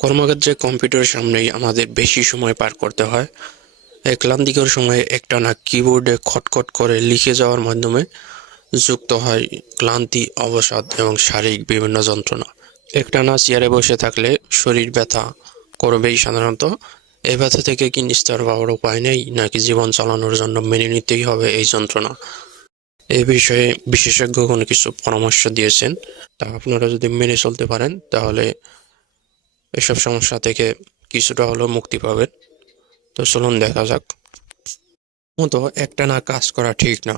কর্মক্ষেত্রে কম্পিউটারের সামনেই আমাদের বেশি সময় পার করতে হয়। এই ক্লান্তিকর সময়ে একটানা কিবোর্ডে খটখট করে লিখে যাওয়ার মাধ্যমে যুক্ত হয় ক্লান্তি, অবসাদ এবং শারীরিক বিভিন্ন যন্ত্রণা। একটানা চেয়ারে বসে থাকলে শরীর ব্যথা করবেই সাধারণত। এই ব্যথা থেকে কি নিস্তার পাওয়ার উপায় নেই, নাকি জীবন চালানোর জন্য মেনে নিতেই হবে এই যন্ত্রণা? এই বিষয়ে বিশেষজ্ঞ কোনো কিছু পরামর্শ দিয়েছেন, তা আপনারা যদি মেনে চলতে পারেন তাহলে এসব সমস্যা থেকে কিছুটা হলেও মুক্তি পাবেন। তো চলুন দেখা যাক। মতো একটানা কাজ করা ঠিক না।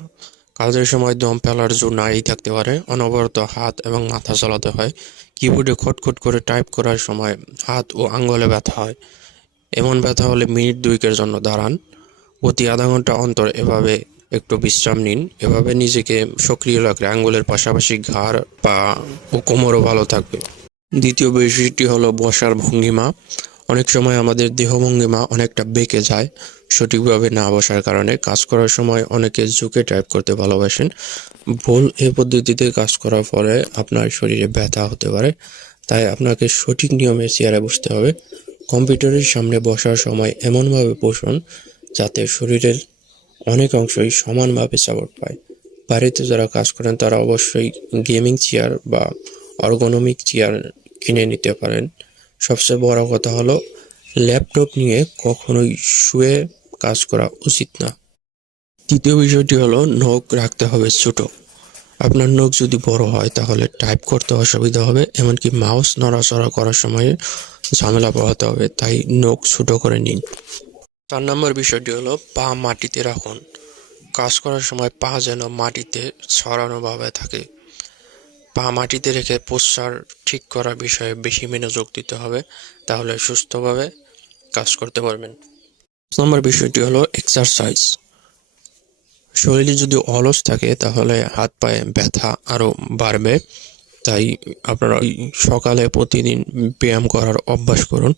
কাজের সময় দম ফেলার জোর নাই থাকতে পারে, অনবরত হাত এবং মাথা চালাতে হয়। কিবোর্ডে খটখট করে টাইপ করার সময় হাত ও আঙ্গুলে ব্যথা হয়। এমন ব্যথা হলে মিনিট দুয়েকের জন্য দাঁড়ান। প্রতি আধা ঘন্টা অন্তর এভাবে একটু বিশ্রাম নিন। এভাবে নিজেকে সক্রিয় রাখলে আঙ্গুলের পাশাপাশি ঘাড়, পা ও কোমরও ভালো থাকবে। দ্বিতীয় বিষয়টি হলো বসার ভঙ্গিমা। অনেক সময় আমাদের দেহভঙ্গিমা অনেকটা বেঁকে যায় সঠিকভাবে না বসার কারণে। কাজ করার সময় অনেকে ঝুঁকে টাইপ করতে ভালোবাসেন। ভুল এই পদ্ধতিতে কাজ করার ফলে আপনার শরীরে ব্যথা হতে পারে, তাই আপনাকে সঠিক নিয়মে চেয়ারে বসতে হবে। কম্পিউটারের সামনে বসার সময় এমনভাবে বসুন যাতে শরীরের অনেক অংশই সমানভাবে সাপোর্ট পায়। বাড়িতে যারা কাজ করেন তারা অবশ্যই গেমিং চেয়ার বা অর্গোনমিক চেয়ার কিনে নিতে পারেন। সবচেয়ে বড় কথা হলো ল্যাপটপ নিয়ে কখনোই শুয়ে কাজ করা উচিত না। তৃতীয় বিষয়টি হলো নখ রাখতে হবে ছোট। আপনার নখ যদি বড় হয় তাহলে টাইপ করতে অসুবিধা হবে, এমনকি মাউস নড়াচড়া করার সময় ঝামেলা পোহাতে হবে, তাই নখ ছোট করে নিন। 4 নম্বর বিষয়টি হলো পা মাটিতে রাখুন। কাজ করার সময় পা যেন মাটিতে ছড়ানোভাবে থাকে। পা মাটিতে রেখে পোশ্চার ঠিক করার বিষয়ে বেশি মনোযোগ দিতে হবে, তাহলে সুস্থভাবে কাজ করতে পারবেন। 5 নম্বর বিষয়টি হলো এক্সারসাইজ। শরীরে যদি অলস থাকে তাহলে হাত পায়ে ব্যথা আরও বাড়বে, তাই আপনারা সকালে প্রতিদিন ব্যায়াম করার অভ্যাস করুন।